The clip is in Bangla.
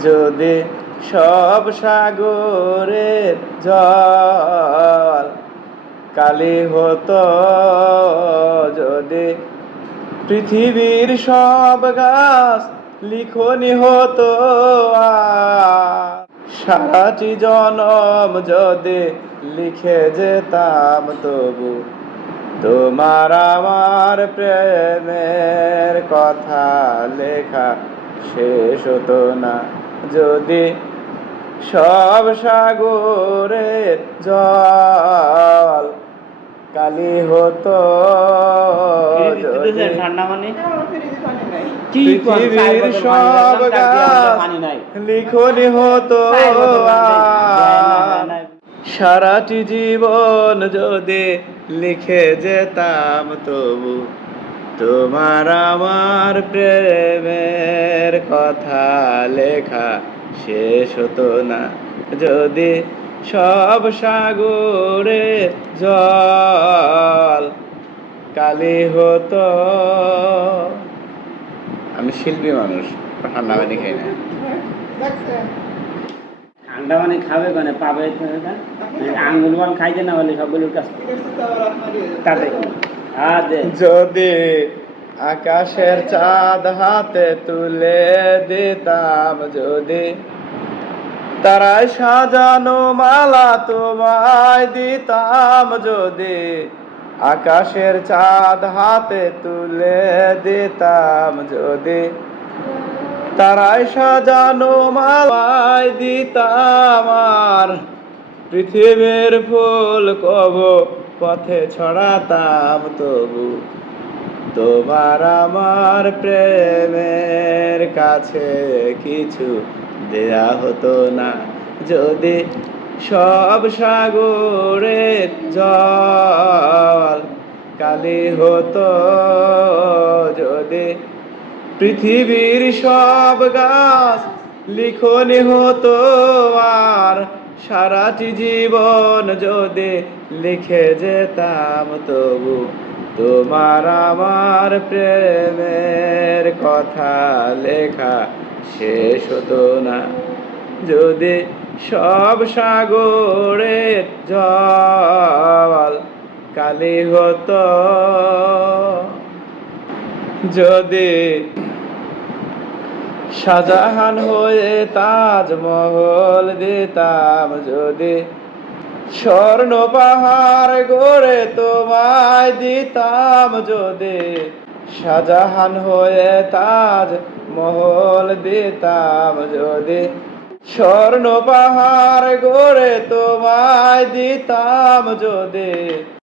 যদি সব সাগরের জল কালি হতো, যদি পৃথিবীর সব গাছ লিখনি হতো সারাটি জনম যদি লিখে যেতাম তবু তোমার আমার প্রেমের কথা লেখা শেষ হতো না। যদি সব সাগরের জল কালি হতো পৃথিবীর সব গাছ লিখনি হতো। সারাটি জীবন যদি লিখে যেতাম তবু তোমার আমার প্রেমের কথা লেখা শেষ হতো না। যদি সব সাগরে জল কালি হতো। আমি শিল্পী মানুষ ঠান্ডা পানি খাই না। ঠান্ডা মানে খাবে মানে পাবে আঙ্গুল বান খাইতে না বলে সবগুলোর কাছ তাতে আর দে। যদি আকাশের চাঁদ হাতে তুলে দিতাম যদি তারাই সাজানো মালা তোমায় দিতাম যদি আকাশের চাঁদ হাতে তুলে দিতাম যদি তারাই সাজানো মালায় দিতাম আর পৃথিবীর ফুল কব পথে ছড়াতাম তবু তোমার আমার প্রেমের কাছে কিছু দেয়া হতো না। যদি সব সাগরের জল কালি হতো, যদি পৃথিবীর সব গাছ লিখনি হতো, আর সারাটি জীবন যদি লিখে যেতাম তবু তোমার আমার প্রেমের কথা লেখা শেষ হতো না। যদি সব সাগরের জল কালি হতো, যদি শাহজাহান হয়ে তাজমহল দিতাম, যদি স্বর্ণ পাহাড় গড়ে তোমায় দিতাম যদি শাহজাহান হয়ে তাজ মহল দিতাম যদি স্বর্ণ পাহাড় গড়ে তোমায় দিতাম যদি